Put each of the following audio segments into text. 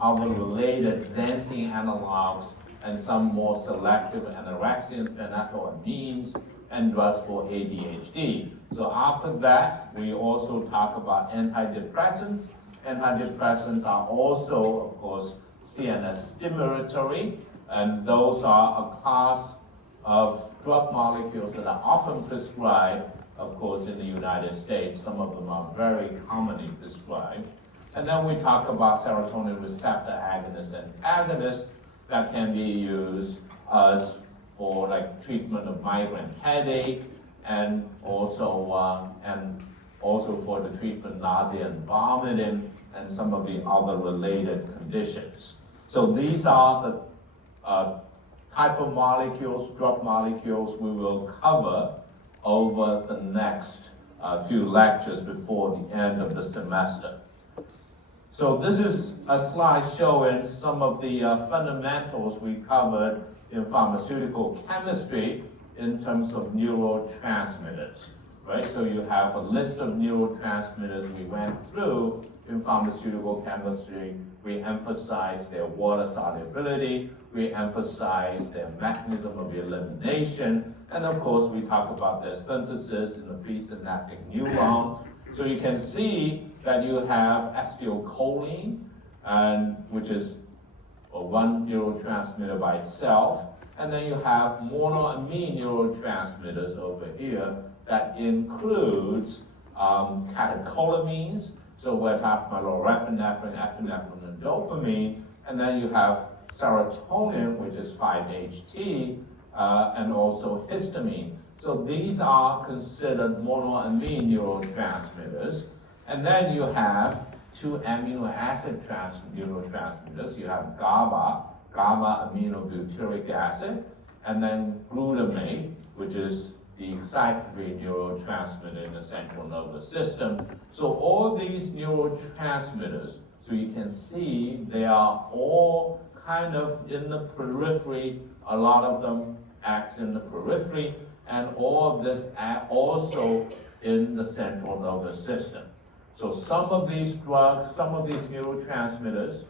other related dancing analogs and some more selective anorexin, phenethylamines, and drugs for ADHD. So after that, we also talk about antidepressants. Antidepressants are also, of course, CNS stimulatory, and those are a class of drug molecules that are often prescribed, of course, in the United States. Some of them are very commonly prescribed. And then we talk about serotonin receptor agonists and agonists that can be used as for like treatment of migraine headache, and also for the treatment of nausea and vomiting, and some of the other related conditions. So these are the type of molecules, drug molecules, we will cover over the next few lectures before the end of the semester. So this is a slide showing some of the fundamentals we covered in pharmaceutical chemistry in terms of neurotransmitters, right? So you have a list of neurotransmitters we went through in pharmaceutical chemistry. We emphasize their water solubility, we emphasize their mechanism of elimination, and of course we talk about their synthesis in the presynaptic neuron. So you can see that you have acetylcholine, which is one neurotransmitter by itself, and then you have monoamine neurotransmitters over here that includes catecholamines. So we're talking about norepinephrine, epinephrine, and dopamine, and then you have serotonin, which is 5-HT, and also histamine. So these are considered monoamine neurotransmitters. And then you have two amino acid neurotransmitters. You have GABA aminobutyric acid, and then glutamate, which is the excitatory neurotransmitter in the central nervous system. So all these neurotransmitters, so you can see they are all kind of in the periphery. A lot of them act in the periphery, and all of this also in the central nervous system. So some of these drugs, some of these neurotransmitters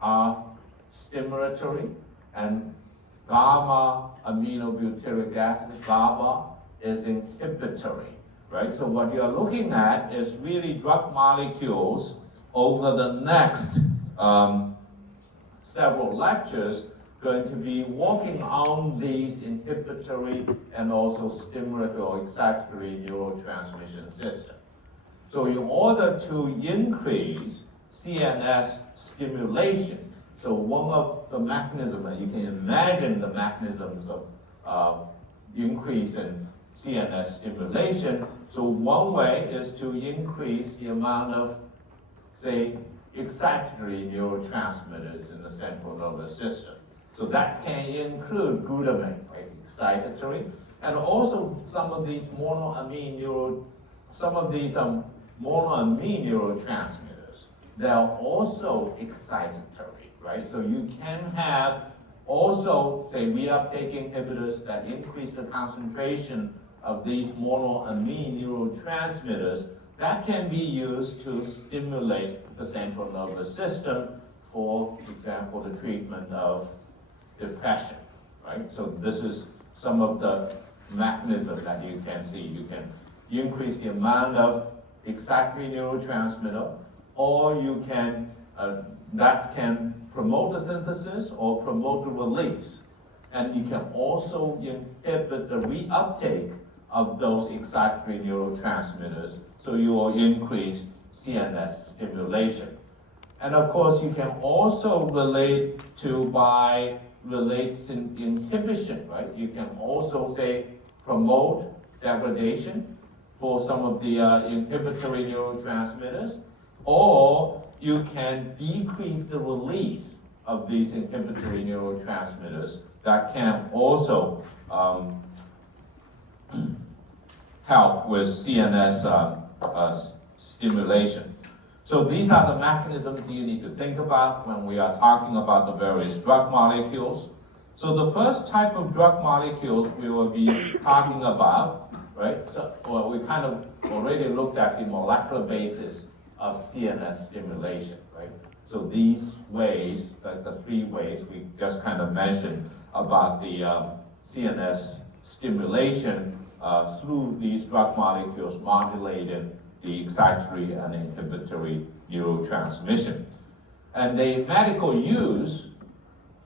are stimulatory, and gamma aminobutyric acid, GABA, is inhibitory, right? So what you're looking at is really drug molecules over the next several lectures going to be working on these inhibitory and also stimulatory or excitatory neurotransmission system. So in order to increase CNS stimulation, so one of the mechanisms, you can imagine the mechanisms of increase in CNS stimulation. So one way is to increase the amount of, say, excitatory neurotransmitters in the central nervous system. So that can include glutamate, right, excitatory, and also some of these monoamine neurotransmitters. They are also excitatory, right? So you can have also, say, reuptake inhibitors that increase the concentration of these monoamine neurotransmitters that can be used to stimulate the central nervous system, for example, the treatment of depression, right? So this is some of the mechanisms that you can see. You can increase the amount of excitatory neurotransmitter, or you can, that can promote the synthesis or promote the release. And you can also inhibit the reuptake of those excitatory neurotransmitters, so you will increase CNS stimulation. And of course, you can also relate inhibition, right? You can also say promote degradation for some of the inhibitory neurotransmitters, or you can decrease the release of these inhibitory neurotransmitters that can also help with CNS stimulation. So these are the mechanisms you need to think about when we are talking about the various drug molecules. So the first type of drug molecules we will be talking about, right? So well, we kind of already looked at the molecular basis of CNS stimulation, right? So these ways, the three ways we just kind of mentioned about the CNS stimulation through these drug molecules modulated the excitatory and inhibitory neurotransmission. And the medical use,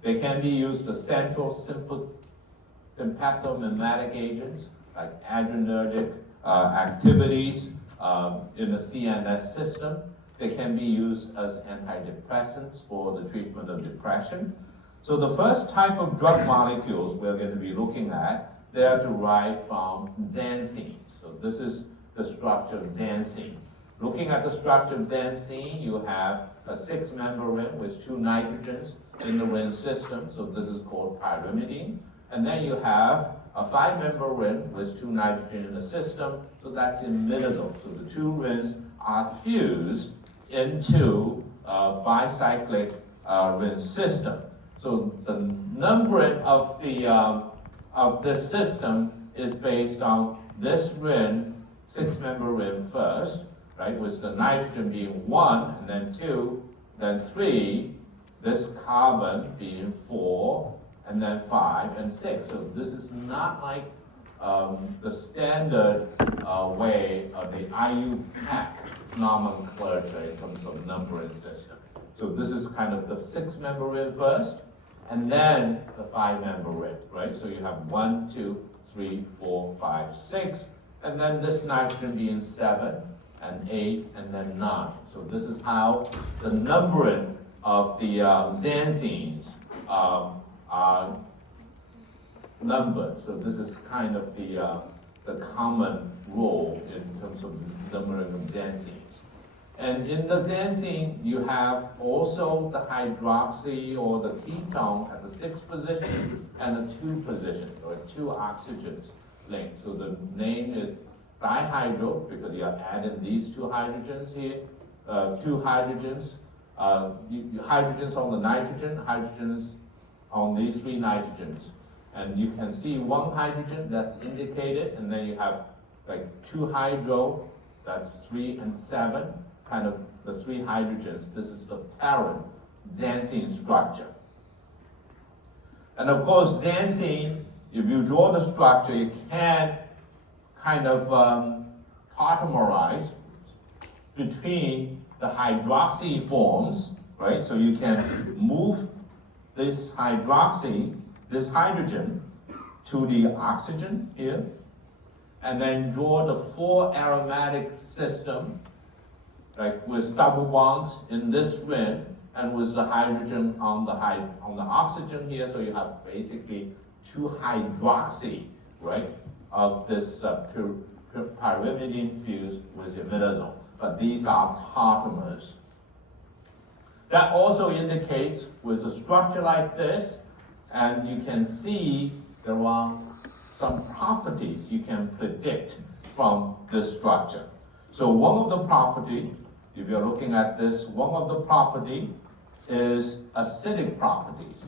they can be used as central sympathomimetic agents, like adrenergic activities in the CNS system. They can be used as antidepressants for the treatment of depression. So the first type of drug molecules we're going to be looking at, they are derived from xanthine. So this is the structure of xanthine. Looking at the structure of xanthine, you have a 6-member ring with 2 nitrogens in the ring system. So this is called pyrimidine. And then you have a 5-member ring with 2 nitrogen in the system. So that's imidazole. So the 2 rings are fused into a bicyclic ring system. So the numbering of the of this system is based on this ring, 6-member ring first, right, with the nitrogen being 1, and then 2, then 3, this carbon being 4, and then 5 and 6. So this is not like the standard way of the IUPAC nomenclature in terms of numbering system. So this is kind of the 6-member ring first, and then the 5-member ring, right? So you have 1, 2, 3, 4, 5, 6, and then this nitrogen being 7, and 8, and then 9. So this is how the numbering of the xanthines are numbered. So this is kind of the common rule in terms of numbering of xanthines. And in the xanthine, you have also the hydroxy or the ketone at the 6th position and the 2 position, or 2 oxygens linked. So the name is dihydro because you are adding these 2 hydrogens here, 2 hydrogens, hydrogens on the nitrogen, hydrogens on these 3 nitrogens. And you can see 1 hydrogen that's indicated, and then you have like 2 hydro, that's 3 and 7, kind of the 3 hydrogens. This is the parent xanthine structure. And of course, xanthine, if you draw the structure, you can't kind of tautomerize between the hydroxy forms, right? So you can move this hydroxy, this hydrogen, to the oxygen here, and then draw the 4 aromatic system, like with double bonds in this ring, and with the hydrogen on the oxygen here. So you have basically 2 hydroxy, right, of this pyrimidine fused with imidazole. But these are tautomers. That also indicates with a structure like this, and you can see there are some properties you can predict from this structure. So one of the property, if you're looking at this, one of the property is acidic properties.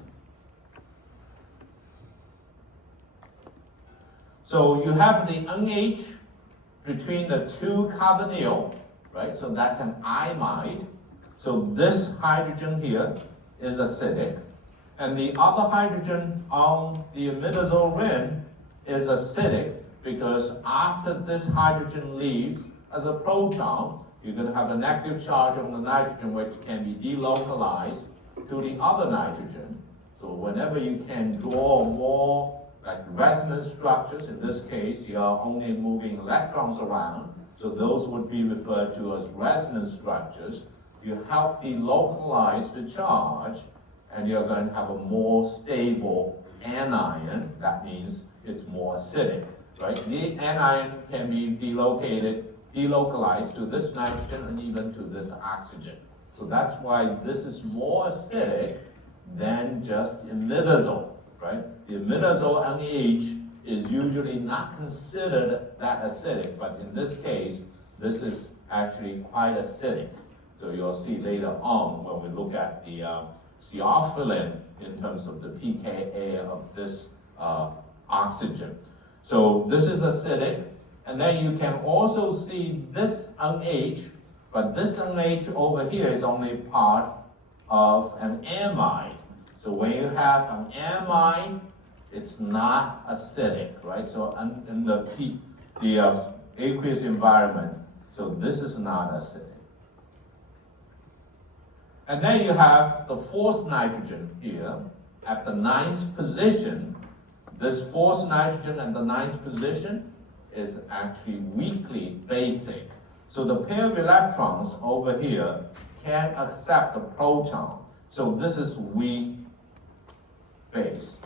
So you have the NH between the 2 carbonyl, right? So that's an imide. So this hydrogen here is acidic. And the other hydrogen on the imidazole ring is acidic because after this hydrogen leaves as a proton, you're going to have a negative charge on the nitrogen which can be delocalized to the other nitrogen. So whenever you can draw more like resonance structures, in this case you are only moving electrons around, so those would be referred to as resonance structures. You help delocalize the charge, and you're going to have a more stable anion. That means it's more acidic, right? The anion can be delocalized to this nitrogen and even to this oxygen. So that's why this is more acidic than just imidazole, right? The imidazole NH is usually not considered that acidic, but in this case, this is actually quite acidic. So you'll see later on when we look at the theophylline in terms of the pKa of this oxygen. So this is acidic, and then you can also see this NH, but this NH over here is only part an amide. So when you have an amide, it's not acidic, right? So in the aqueous environment, so this is not acidic. And then you have the fourth nitrogen here at the 9th position. This fourth nitrogen at the 9th position is actually weakly basic. So the pair of electrons over here can accept a proton. So this is weak base.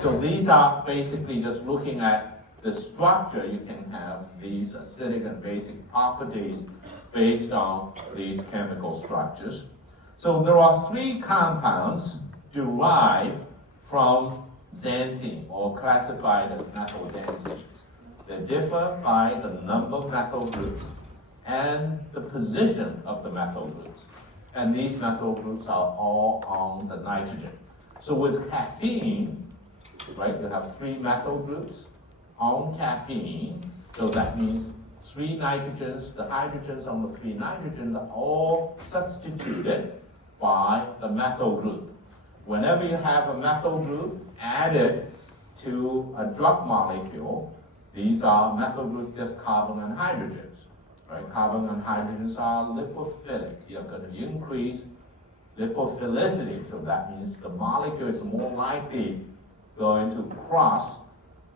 So these are basically just looking at the structure. You can have these acidic and basic properties based on these chemical structures. So there are 3 compounds derived from xanthine, or classified as methyl xanthines. They differ by the number of methyl groups and the position of the methyl groups. And these methyl groups are all on the nitrogen. So with caffeine, right, you have 3 methyl groups on caffeine. So that means 3 nitrogens, the hydrogens on the 3 nitrogens are all substituted by the methyl group. Whenever you have a methyl group added to a drug molecule, these are methyl groups, just carbon and hydrogens, right? Carbon and hydrogens are lipophilic. You're going to increase lipophilicity, so that means the molecule is more likely going to cross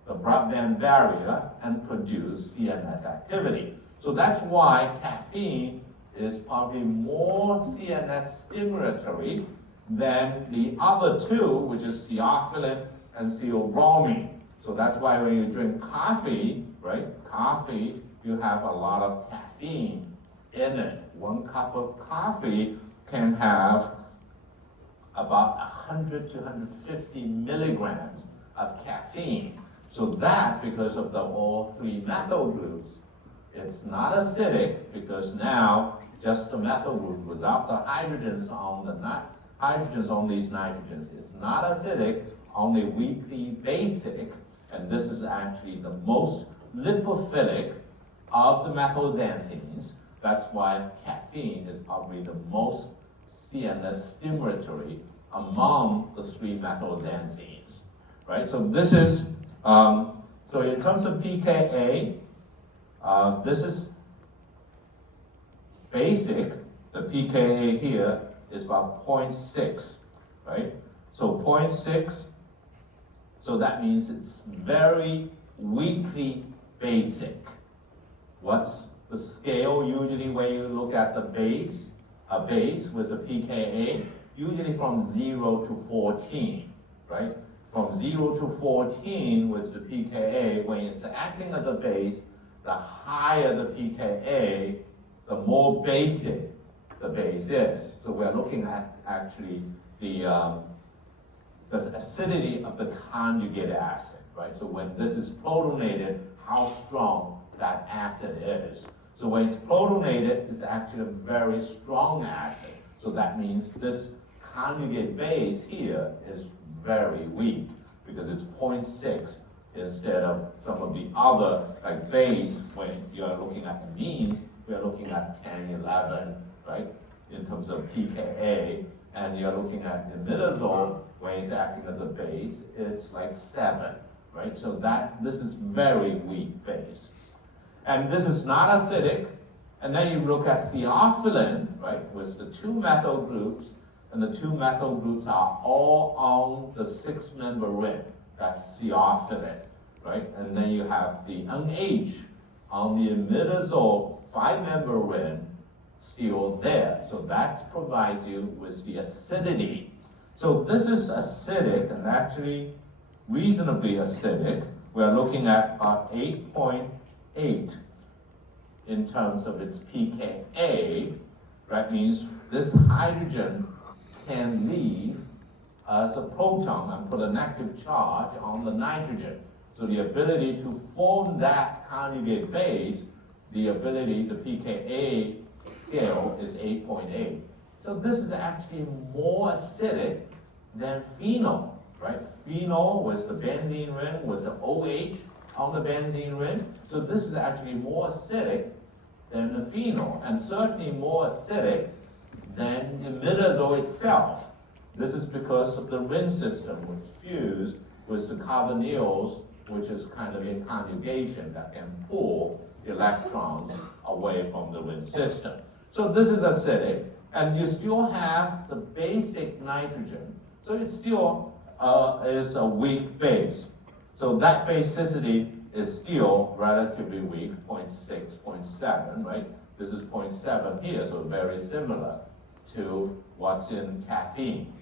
the blood-brain barrier and produce CNS activity. So that's why caffeine is probably more CNS stimulatory than the other 2, which is theophylline and theobromine. So that's why when you drink coffee, right, coffee, you have a lot of caffeine in it. 1 cup of coffee can have about 100 to 150 milligrams of caffeine. So that, because of the all 3 methyl groups, it's not acidic, because now just the methyl group without the hydrogens on these nitrogens. It's not acidic, only weakly basic, and this is actually the most lipophilic of the methyl xanthines. That's why caffeine is probably the most CNS stimulatory among the 3 methyl xanthines, right? So this is, so in terms of pKa, this is basic. The pKa here is about 0.6, right? So 0.6, so that means it's very weakly basic. What's the scale usually when you look at the base, a base with a pKa? Usually from 0 to 14, right? From 0 to 14 with the pKa, when it's acting as a base, the higher the pKa, the more basic the base is. So we're looking at actually the acidity of the conjugate acid, right? So when this is protonated, how strong that acid is. So when it's protonated, it's actually a very strong acid. So that means this conjugate base here is very weak, because it's 0.6 instead of some of the other, like base, when you're looking at the means, we're looking at 10, 11, right, in terms of pKa, and you're looking at imidazole, when it's acting as a base, it's like 7, right? So this is very weak base. And this is not acidic. And then you look at theophylline, right, with the 2 methyl groups, and the 2 methyl groups are all on the 6-member ring. That's theophylline, right? And then you have the NH on the imidazole 5-member ring still there. So that provides you with the acidity. So this is acidic, and actually reasonably acidic. We're looking at about 8.8 in terms of its pKa. That means this hydrogen can leave as a proton and put a negative charge on the nitrogen. So the ability to form that conjugate base, the pKa scale is 8.8. So this is actually more acidic than phenol, right? Phenol was the benzene ring, was the OH on the benzene ring. So this is actually more acidic than the phenol, and certainly more acidic than imidazole itself. This is because of the ring system, which fused with the carbonyls, which is kind of in conjugation that can pull electrons away from the ring system. So this is acidic, and you still have the basic nitrogen. So it still is a weak base. So that basicity is still relatively weak, 0.6, 0.7, right? This is 0.7 here, so very similar to what's in caffeine.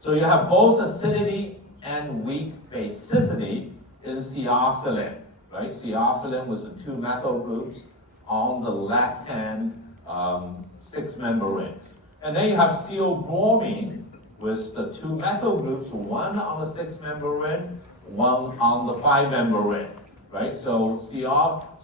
So you have both acidity and weak basicity in theophylline, right? Theophylline was the two methyl groups on the left-hand 6-member ring. And then you have theobromine with the two methyl groups, one on the 6-member ring, one on the 5-member ring, right? So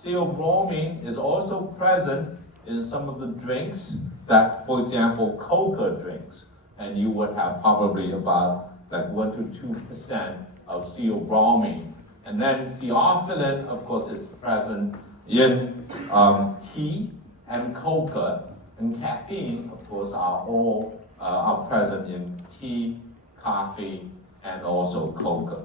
theobromine is also present in some of the drinks that, for example, Coca drinks, and you would have probably about like 1 to 2% of theobromine. And then theophylline, of course, is present in tea and Coca, and caffeine, of course, are present in tea, coffee, and also Coca.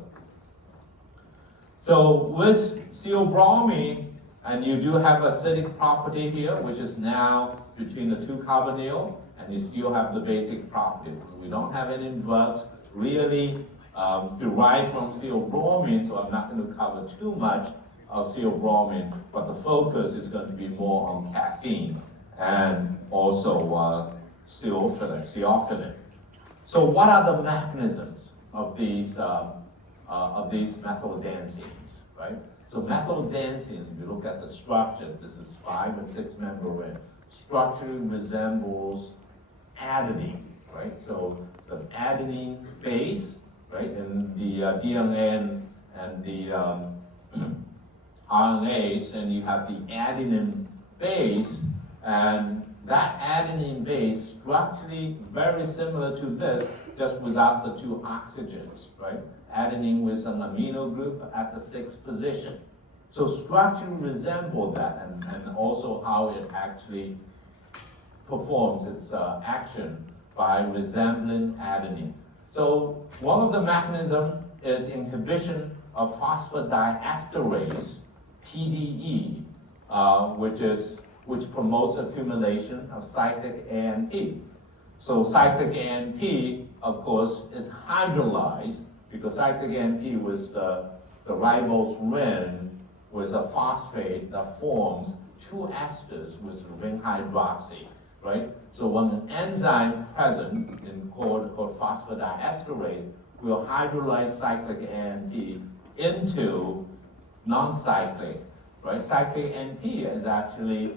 So with theobromine, and you do have acidic property here, which is now between the two carbonyl, and you still have the basic property. We don't have any drugs really derived from theobromine, so I'm not going to cover too much of theobromine, but the focus is going to be more on caffeine and also theophylline. So what are the mechanisms of these methylxanthines, right? So methylxanthines, if you look at the structure, this is 5 and 6-member ring, structurally resembles adenine, right? So the adenine base, right, in the DNA and the RNAs, and you have the adenine base, and that adenine base structurally very similar to this, just without the two oxygens, right? Adenine with an amino group at the 6th position. So structurally resemble that, and also how it actually performs its action by resembling adenine. So one of the mechanisms is inhibition of phosphodiesterase, PDE, which promotes accumulation of cyclic AMP. So cyclic AMP, of course, is hydrolyzed because cyclic AMP was the ribose ring with a phosphate that forms two esters with ring hydroxy, right? So when an enzyme present called phosphodiesterase will hydrolyze cyclic AMP into non-cyclic, right? Cyclic AMP is actually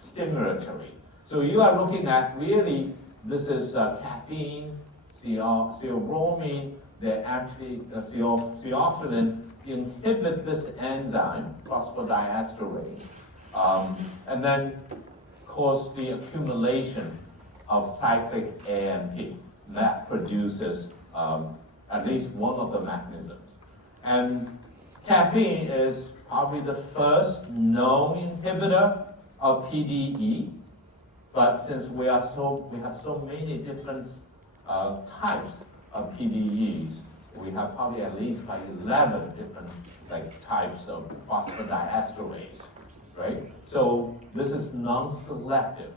stimulatory. So you are looking at really, this is caffeine, theobromine, they actually, theophylline inhibit this enzyme, phosphodiesterase, and then cause the accumulation of cyclic AMP. That produces at least one of the mechanisms. And caffeine is probably the first known inhibitor of PDE, but since we have so many different types of PDEs, we have probably at least like 11 different types of phosphodiesterase, right? So this is non-selective,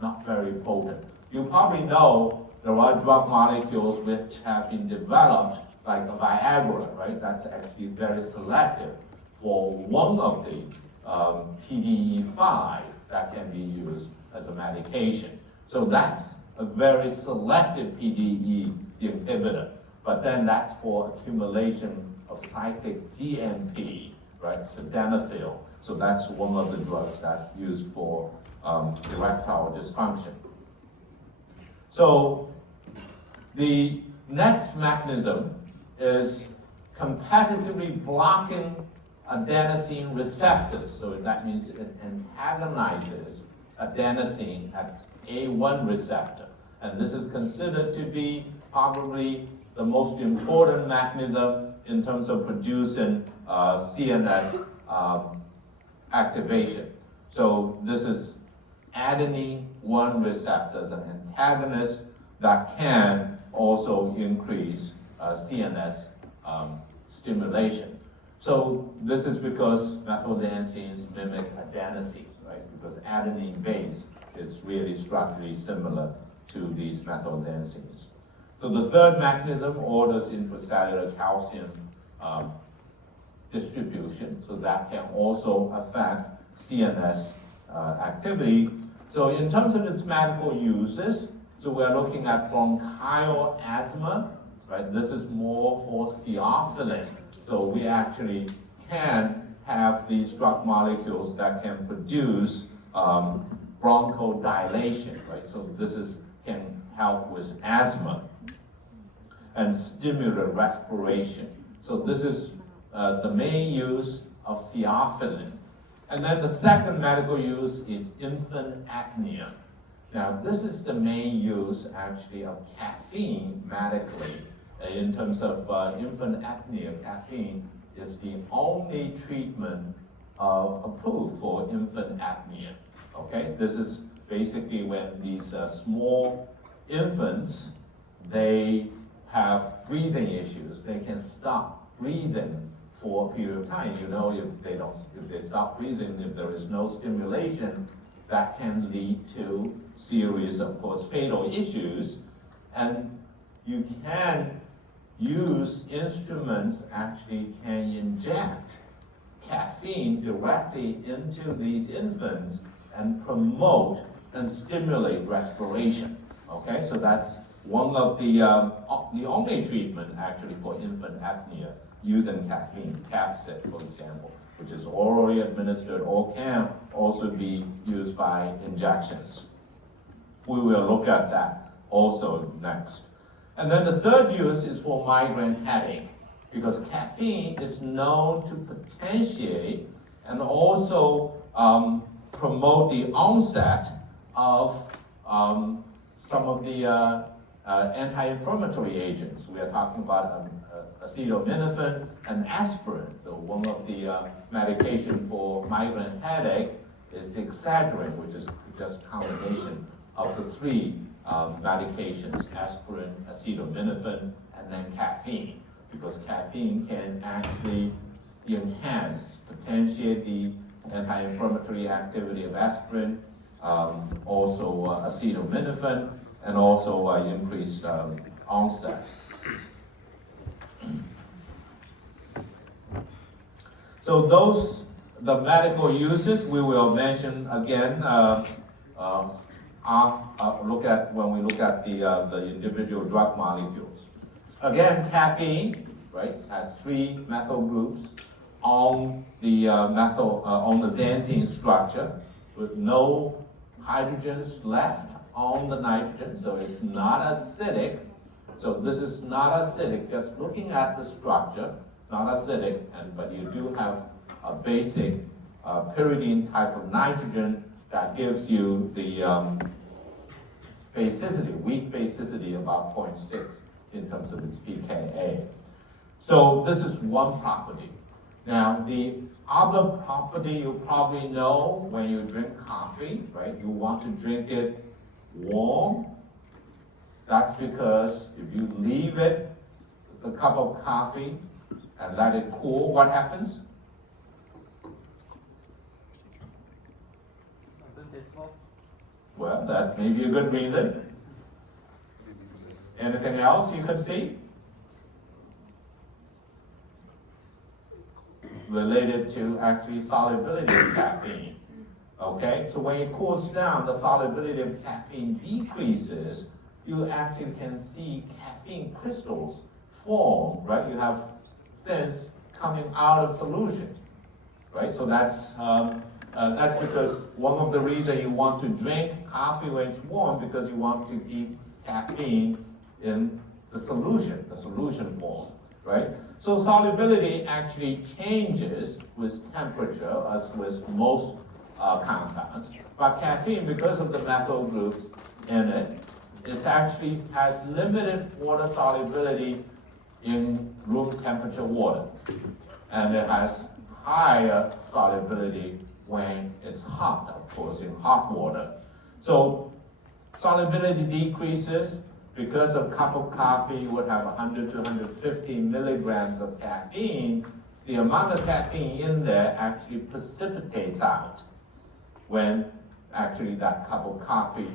not very potent. You probably know there are drug molecules which have been developed, like Viagra, right? That's actually very selective for one of the PDE5 that can be used as a medication. So that's a very selective PDE inhibitor. But then that's for accumulation of cyclic GMP, right? Sildenafil. So that's one of the drugs that's used for erectile dysfunction. So the next mechanism is competitively blocking adenosine receptors. So that means it antagonizes adenosine at A1 receptor. And this is considered to be probably the most important mechanism in terms of producing CNS activation. So this is adenine one receptor as an antagonist that can also increase CNS stimulation. So this is because methylxanthines mimic adenosine, right? Because adenine base is really structurally similar to these methylxanthines. So the third mechanism orders intracellular calcium distribution, so that can also affect CNS activity. So in terms of its medical uses, so we're looking at bronchial asthma, right? This is more for theophylline. So we actually can have these drug molecules that can produce bronchodilation, right? So this can help with asthma and stimulate respiration. So this is the main use of theophylline. And then the second medical use is infant apnea. Now this is the main use actually of caffeine medically. In terms of infant apnea, caffeine is the only treatment approved for infant apnea. Okay, this is basically when these small infants, they have breathing issues. They can stop breathing for a period of time. You know, if they stop breathing, if there is no stimulation, that can lead to serious, of course, fatal issues. And you can use instruments actually can inject caffeine directly into these infants and promote and stimulate respiration. Okay, so that's one of the only treatment actually for infant apnea using caffeine, Capsid, for example, which is orally administered or can also be used by injections. We will look at that also next. And then the third use is for migraine headache, because caffeine is known to potentiate and also promote the onset of some of the anti-inflammatory agents. We are talking about acetaminophen and aspirin. So one of the medication for migraine headache is Excedrin, which is just a combination of the three medications, aspirin, acetaminophen, and then caffeine, because caffeine can actually enhance, potentiate the anti-inflammatory activity of aspirin, also acetaminophen, and also increased onset. So those, the medical uses, we will mention again when we look at the individual drug molecules. Again, caffeine, right, has three methyl groups on the on the xanthine structure, with no hydrogens left on the nitrogen, so it's not acidic. So this is not acidic, just looking at the structure, not acidic, but you do have a basic pyridine type of nitrogen that gives you the basicity, weak basicity, about 0.6 in terms of its pKa. So this is one property. Now the other property you probably know when you drink coffee, right? You want to drink it warm. That's because if you leave it, a cup of coffee, and let it cool, what happens? Well, that may be a good reason. Anything else you could see? Related to actually solubility of caffeine. Okay, so when it cools down, the solubility of caffeine decreases. You actually can see caffeine crystals form, right? You have things coming out of solution, right? So that's because one of the reasons you want to drink coffee when it's warm, because you want to keep caffeine in the solution form, right? So solubility actually changes with temperature, as with most compounds. But caffeine, because of the methyl groups in it, it actually has limited water solubility in room temperature water. And it has higher solubility when it's hot, of course, in hot water. So solubility decreases. Because a cup of coffee would have 100 to 150 milligrams of caffeine, the amount of caffeine in there actually precipitates out when actually that cup of coffee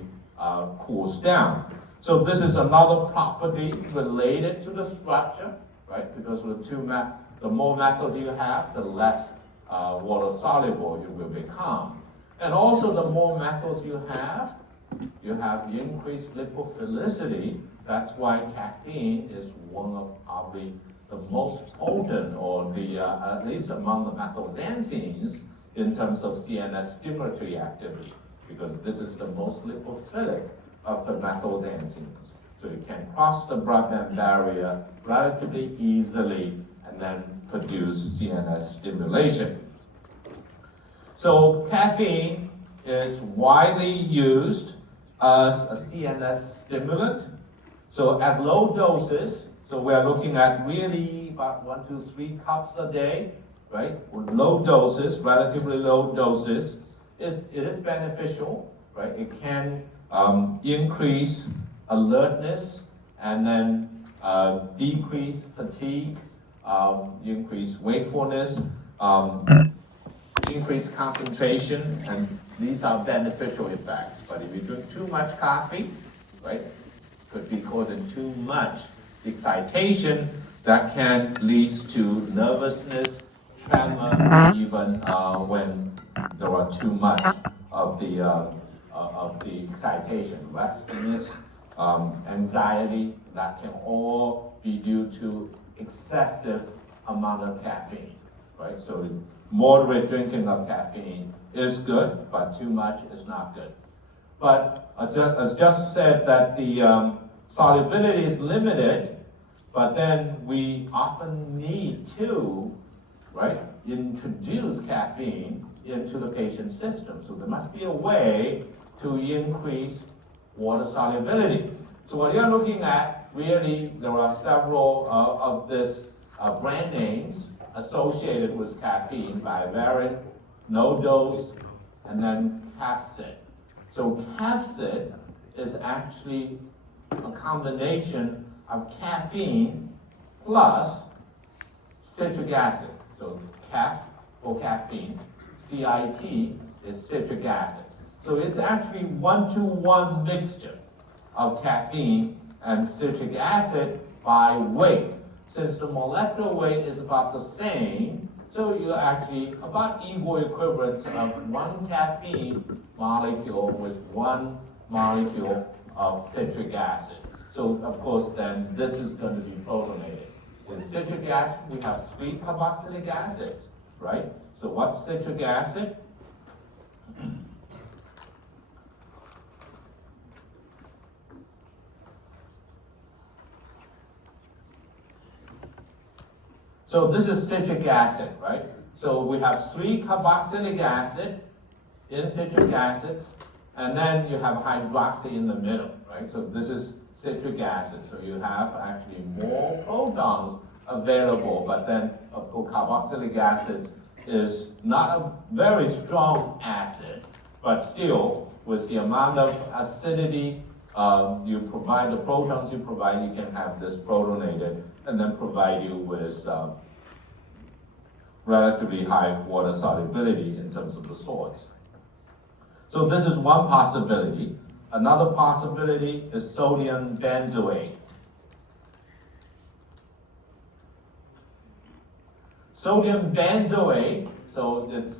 cools down. So this is another property related to the structure, right? Because the more methyl you have, the less water soluble you will become. And also the more methyls you have increased lipophilicity. That's why caffeine is one of probably the most potent, or at least among the methylxanthines, in terms of CNS stimulatory activity, because this is the most lipophilic of the methylxanthines. So it can cross the blood-brain barrier relatively easily and then produce CNS stimulation. So caffeine is widely used as a CNS stimulant. So at low doses, so we're looking at really about 1 to 3 cups a day, right? With low doses, relatively low doses, it is beneficial, right? It can increase alertness and then decrease fatigue, increase wakefulness, increase concentration, and these are beneficial effects. But if you drink too much coffee, right, could be causing too much excitation that can lead to nervousness, tremor, even when there are too much of the excitation, restlessness, anxiety. That can all be due to excessive amount of caffeine, right? So moderate drinking of caffeine is good, but too much is not good. But as just said, that the solubility is limited, but then we often need to, right, introduce caffeine into the patient's system. So there must be a way to increase water solubility. So what you're looking at, really, there are several of this brand names associated with caffeine: Vivarin, No Dose, and then Capsid. So Capsid is actually a combination of caffeine plus citric acid. So CAF for caffeine, CIT is citric acid. So it's actually 1-to-1 mixture of caffeine and citric acid by weight. Since the molecular weight is about the same, so you're actually about equal equivalence of 1 caffeine molecule with 1 molecule of citric acid. So of course then this is going to be protonated. With citric acid we have 3 carboxylic acids, right? So what's citric acid? So this is citric acid, right? So we have 3 carboxylic acid in citric acids, and then you have hydroxy in the middle, right? So this is citric acid. So you have actually more protons available, but then of course carboxylic acid is not a very strong acid, but still with the amount of acidity you provide, the protons you provide, you can have this protonated and then provide you with relatively high water solubility in terms of the salts. So this is one possibility. Another possibility is sodium benzoate. Sodium benzoate, so it's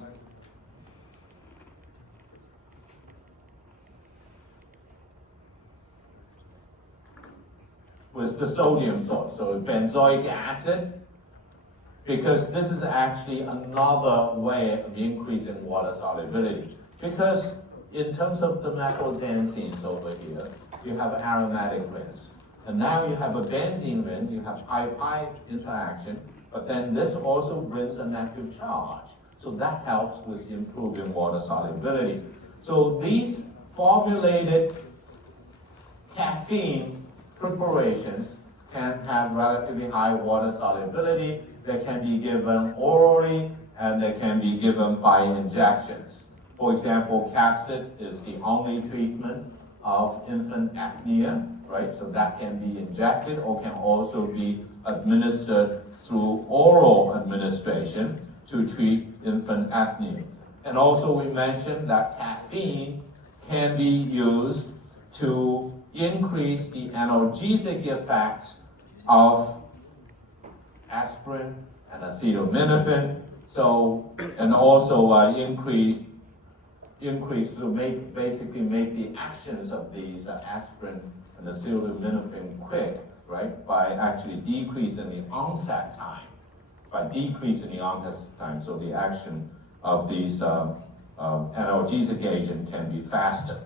with the sodium salt, so benzoic acid, because this is actually another way of increasing water solubility. Because in terms of the methylxanthines over here, you have aromatic rings. And now you have a benzene ring, you have pi-pi interaction, but then this also brings a negative charge. So that helps with improving water solubility. So these formulated caffeine preparations can have relatively high water solubility. They can be given orally and they can be given by injections. For example, capsid is the only treatment of infant apnea, right? So that can be injected or can also be administered through oral administration to treat infant apnea. And also we mentioned that caffeine can be used to increase the analgesic effects of aspirin and acetaminophen, so, and also increase to basically make the actions of these aspirin and acetaminophen quick, right, by actually decreasing the onset time, so the action of these analgesic agent can be faster.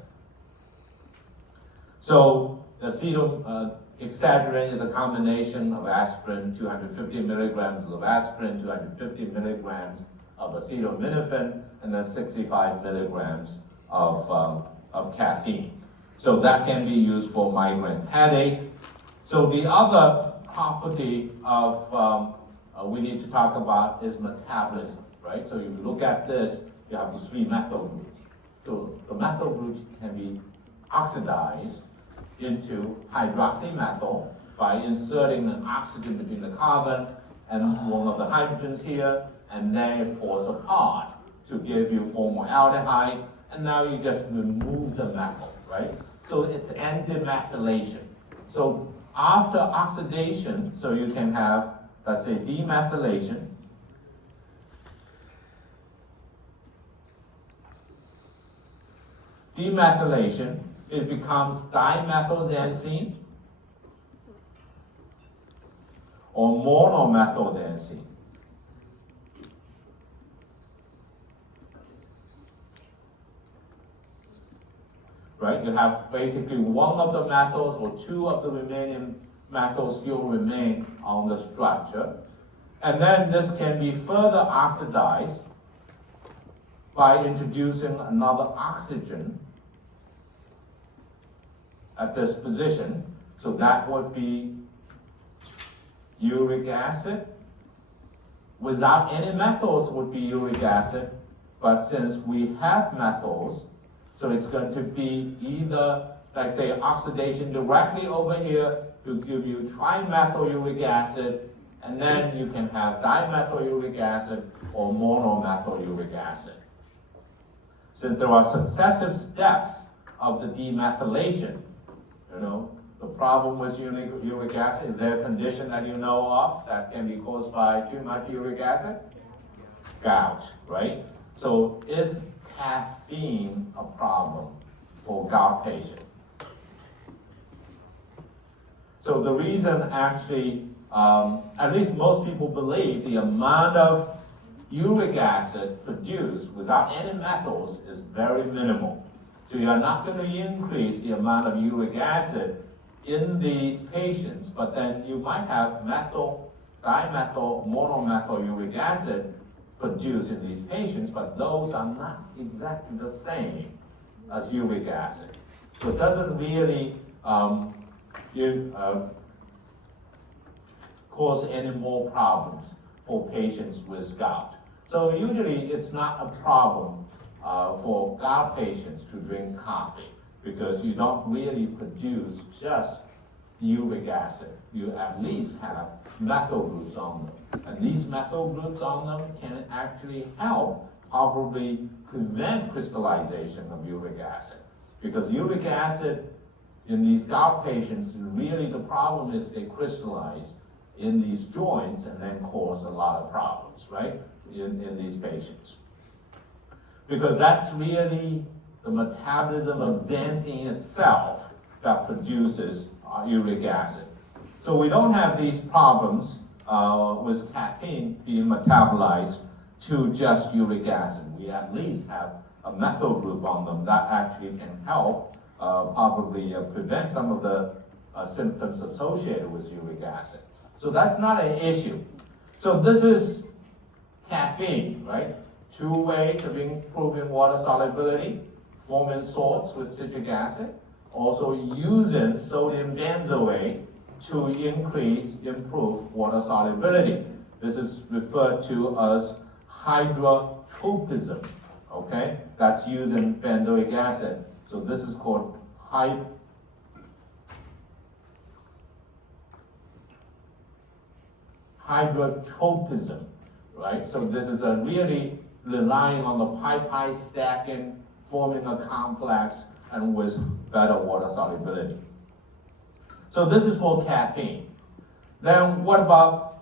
So Excedrin is a combination of aspirin, 250 milligrams of aspirin, 250 milligrams of acetaminophen, and then 65 milligrams of caffeine. So that can be used for migraine headache. So the other property of we need to talk about is metabolism, right? So if you look at this, you have the three methyl groups. So the methyl groups can be oxidized into hydroxymethyl by inserting an oxygen between the carbon and one of the hydrogens here, and then it falls apart to give you formaldehyde, and now you just remove the methyl, right? So it's anti-methylation. So after oxidation, so you can have, let's say, demethylation. Demethylation, it becomes dimethyldancine or monomethyldancine. Right, you have basically one of the methyls or two of the remaining methyls still remain on the structure. And then this can be further oxidized by introducing another oxygen at this position. So that would be uric acid. Without any methyls would be uric acid, but since we have methyls, so it's going to be either, like say, oxidation directly over here to give you trimethyl uric acid, and then you can have dimethyl uric acid or monomethyl uric acid. Since there are successive steps of the demethylation, the problem with uric acid, is there a condition that you know of that can be caused by too much uric acid? Gout, right? So is caffeine a problem for gout patients? So the reason actually, at least most people believe the amount of uric acid produced without any methyls is very minimal. So you are not going to increase the amount of uric acid in these patients, but then you might have methyl, dimethyl, monomethyl uric acid produced in these patients, but those are not exactly the same as uric acid. So it doesn't really cause any more problems for patients with gout. So usually it's not a problem for gout patients to drink coffee because you don't really produce just uric acid. You at least have methyl groups on them. And these methyl groups on them can actually help probably prevent crystallization of uric acid. Because uric acid in these gout patients, really the problem is they crystallize in these joints and then cause a lot of problems, right, in these patients. Because that's really the metabolism of xanthine itself that produces uric acid. So we don't have these problems with caffeine being metabolized to just uric acid. We at least have a methyl group on them that actually can help probably prevent some of the symptoms associated with uric acid. So that's not an issue. So this is caffeine, right? Two ways of improving water solubility: forming salts with citric acid, also using sodium benzoate to improve water solubility. This is referred to as hydrotropism, okay? That's using benzoic acid. So this is called hydrotropism, right? So this is a really relying on the pi stacking, forming a complex, and with better water solubility. So this is for caffeine. Then what about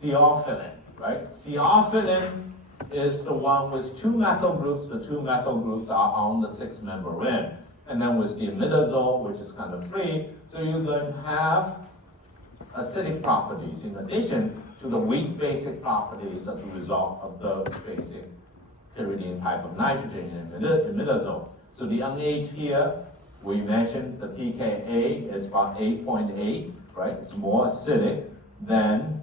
theophylline, right? Theophylline is the one with two methyl groups. The two methyl groups are on the 6-member ring. And then with the imidazole, which is kind of free, so you're going to have acidic properties in addition to the weak basic properties as a result of the basic pyridine type of nitrogen in imidazole. So the NH here, we mentioned the pKa is about 8.8, right? It's more acidic than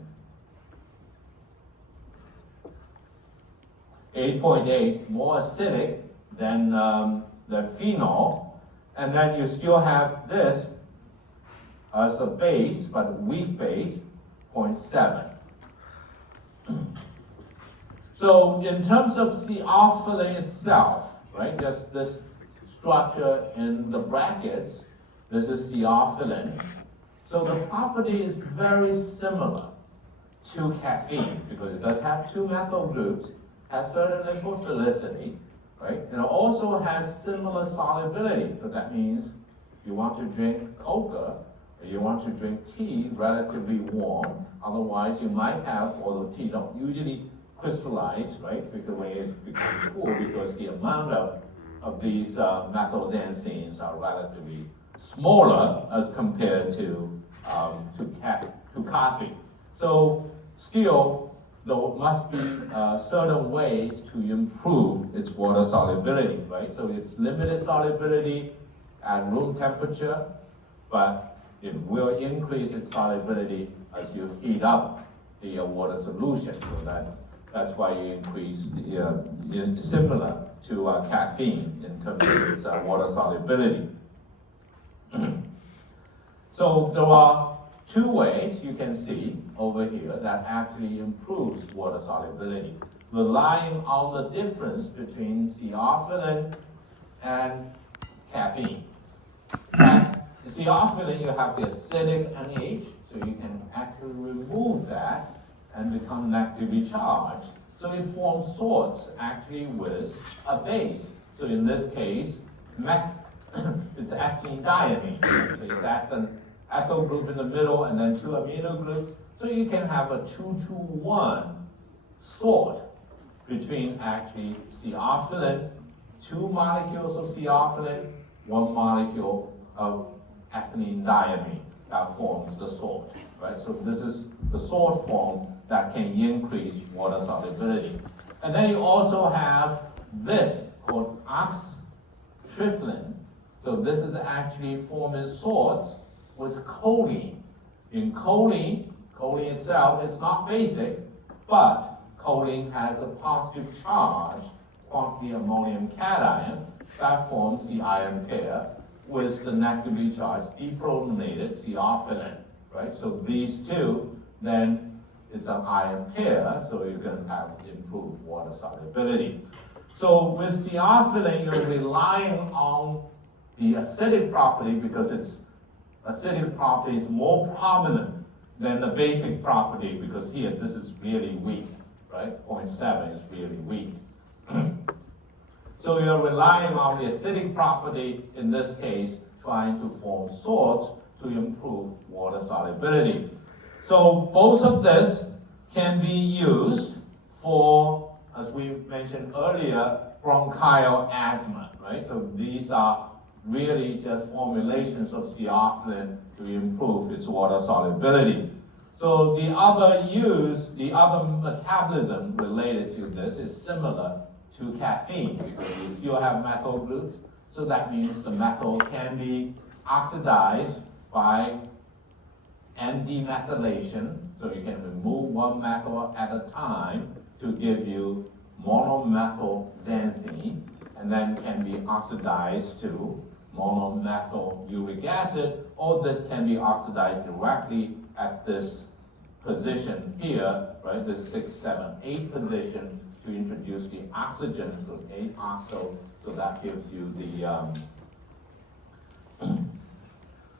8.8, more acidic than the phenol. And then you still have this as a base, but weak base, 0.7. So in terms of theophylline itself, right, just this structure in the brackets, this is theophylline. So the property is very similar to caffeine because it does have two methyl groups, has certain lipophilicity, right? And it also has similar solubility. So that means you want to drink cocoa, or you want to drink tea relatively warm. Otherwise, you might have, although tea don't usually crystallize, right? Because when it becomes cool, because the amount of these methylxanthines are relatively smaller as compared to coffee. So still, there must be certain ways to improve its water solubility, right? So it's limited solubility at room temperature, but it will increase its solubility as you heat up the water solution. So that's why you increase similar to caffeine in terms of its water solubility. So there are two ways you can see over here that actually improves water solubility, relying on the difference between theophylline and caffeine. Theophylline, you have the acidic NH, so you can actually remove that and become negatively charged. So it forms salts actually with a base. So in this case, it's ethylene diamine. So it's ethyl group in the middle and then two amino groups. So you can have a 2-to-1 salt between actually theophylline, 2 molecules of theophylline, 1 molecule of ethylene diamine that forms the salt, right? So this is the salt form that can increase water solubility. And then you also have this called oxytriflin. So this is actually forming salts with choline. In choline itself is not basic, but choline has a positive charge, quantity ammonium cation, that forms the ion pair with the negatively charged deprotonated theophylline, right? So these two, then it's an ion pair, so you're going to have improved water solubility. So with theophylline, you're relying on the acidic property because its acidic property is more prominent than the basic property because here, this is really weak, right? 0.7 is really weak. So you're relying on the acidic property, in this case, trying to form salts to improve water solubility. So both of this can be used for, as we mentioned earlier, bronchial asthma, right? So these are really just formulations of theophylline to improve its water solubility. So the other metabolism related to this is similar to caffeine because you still have methyl groups. So that means the methyl can be oxidized by N-demethylation. So you can remove one methyl at a time to give you monomethylxanthine, and then can be oxidized to monomethyl uric acid, or this can be oxidized directly at this position here, right? This 6, 7, 8 position to introduce the oxygen, so 8-oxo, so that gives you the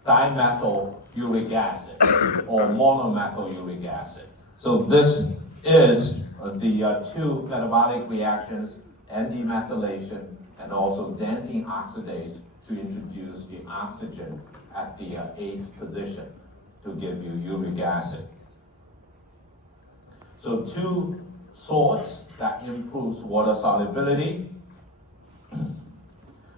dimethyl uric acid or monomethyl uric acid. So this is the two metabolic reactions, N-demethylation and also xanthine oxidase to introduce the oxygen at the 8th position to give you uric acid. So two salts that improves water solubility.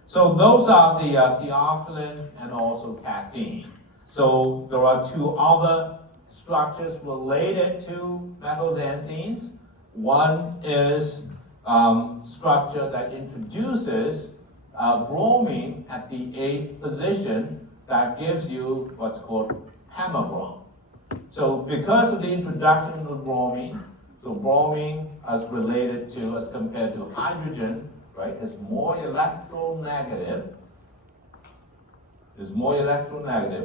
So those are the theophylline and also caffeine. So there are two other structures related to methylxanthines. One is structure that introduces bromine at the 8th position that gives you what's called hemabrom. So because of the introduction of bromine, so bromine as related to, as compared to hydrogen, right, is more electronegative.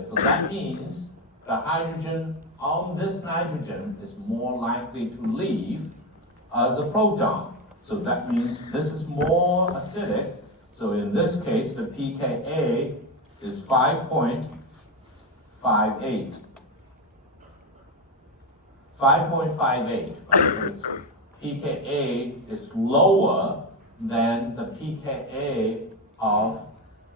So that means the hydrogen on this nitrogen is more likely to leave as a proton. So that means this is more acidic. So in this case, the pKa is 5.58. 5.58, right? So pKa is lower than the pKa of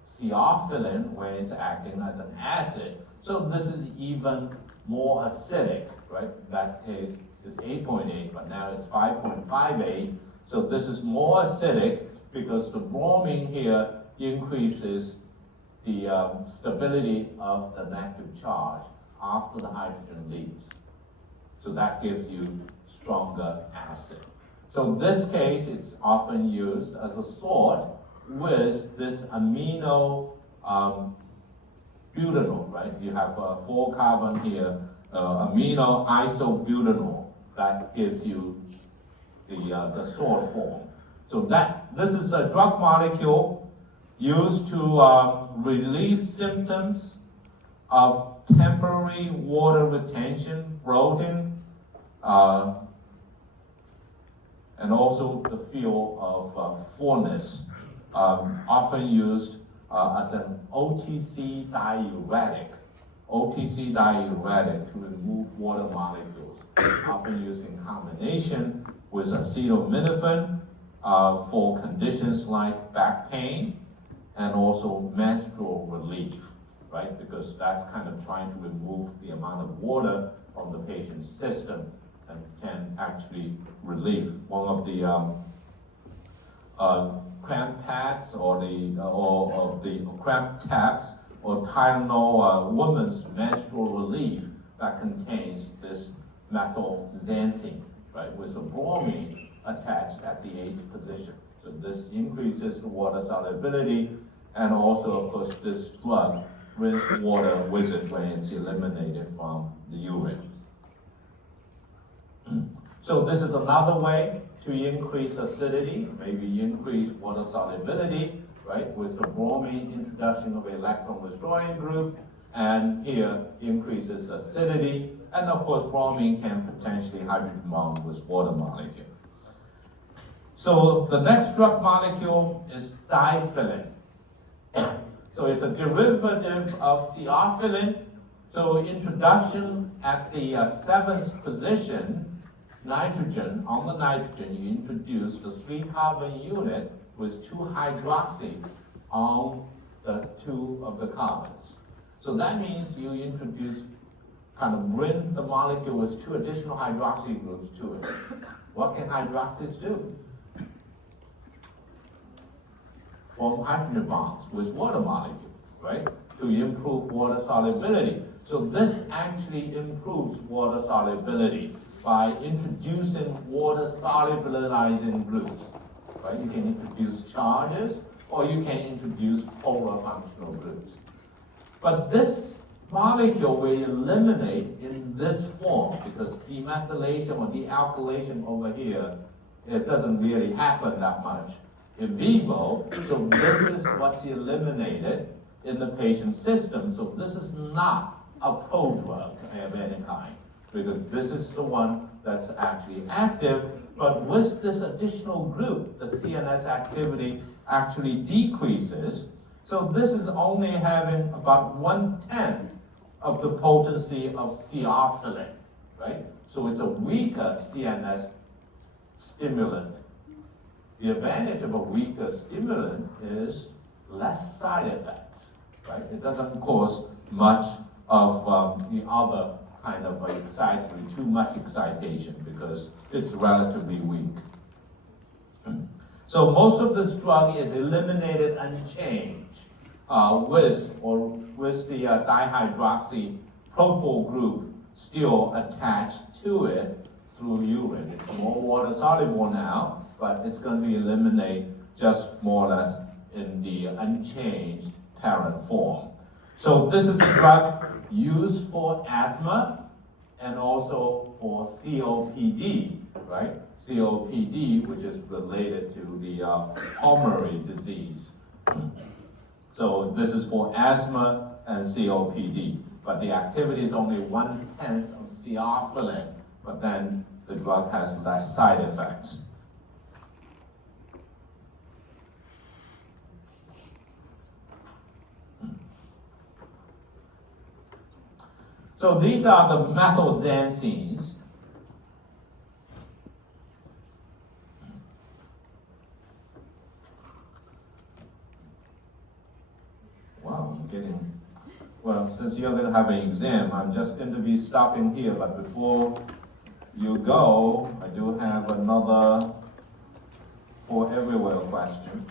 theophylline when it's acting as an acid. So this is even more acidic, right? In that case, it's 8.8, but now it's 5.58. So this is more acidic because the bromine here increases the stability of the negative charge after the hydrogen leaves. So that gives you stronger acid. So this case, it's often used as a salt with this amino butanol, right? You have 4 carbon here, amino isobutanol, that gives you the salt form. So this is a drug molecule used to relieve symptoms of temporary water retention, bloating, and also the feel of fullness, often used as an OTC diuretic. OTC diuretic to remove water molecules, often used in combination with acetaminophen for conditions like back pain and also menstrual relief, right? Because that's kind of trying to remove the amount of water from the patient's system and can actually relieve. One of the cramp pads or the cramp tabs or Tylenol women's menstrual relief that contains this methylxanthine, right, with a bromine attached at the 8th position. So this increases the water solubility, and also, of course, this drug rinse water with it when it's eliminated from the urine. So this is another way to increase acidity, maybe increase water solubility, right, with the bromine introduction of electron withdrawing group, and here increases acidity, and of course bromine can potentially hydrogen bond with water molecule. So the next drug molecule is diphylline. So it's a derivative of theophylline. So introduction at the 7th position, nitrogen, on the nitrogen, you introduce the 3-carbon unit with 2 hydroxy on the 2 of the carbons. So that means you introduce, kind of bring the molecule with 2 additional hydroxy groups to it. What can hydroxys do? Form hydrogen bonds with water molecules, right? To improve water solubility. So this actually improves water solubility by introducing water solubilizing groups, right? You can introduce charges or you can introduce polar functional groups. But this molecule will eliminate in this form because demethylation or dealkylation over here, it doesn't really happen that much in vivo. So this is what's eliminated in the patient's system. So this is not a prodrug of any kind, because this is the one that's actually active, but with this additional group, the CNS activity actually decreases. So this is only having about 1/10 of the potency of theophylline, right? So it's a weaker CNS stimulant. The advantage of a weaker stimulant is less side effects, right? It doesn't cause much of the other kind of too much excitation because it's relatively weak. So most of this drug is eliminated unchanged with the dihydroxy propyl group still attached to it through urine. It's more water soluble now, but it's going to be eliminated just more or less in the unchanged parent form. So this is a drug used for asthma and also for COPD, right? COPD, which is related to the pulmonary disease. So this is for asthma and COPD, but the activity is only 1/10 of theophylline, but then the drug has less side effects. So these are the methylxanthines. Wow, I'm getting, well, since you're going to have an exam, I'm just going to be stopping here, but before you go, I do have another for everywhere question.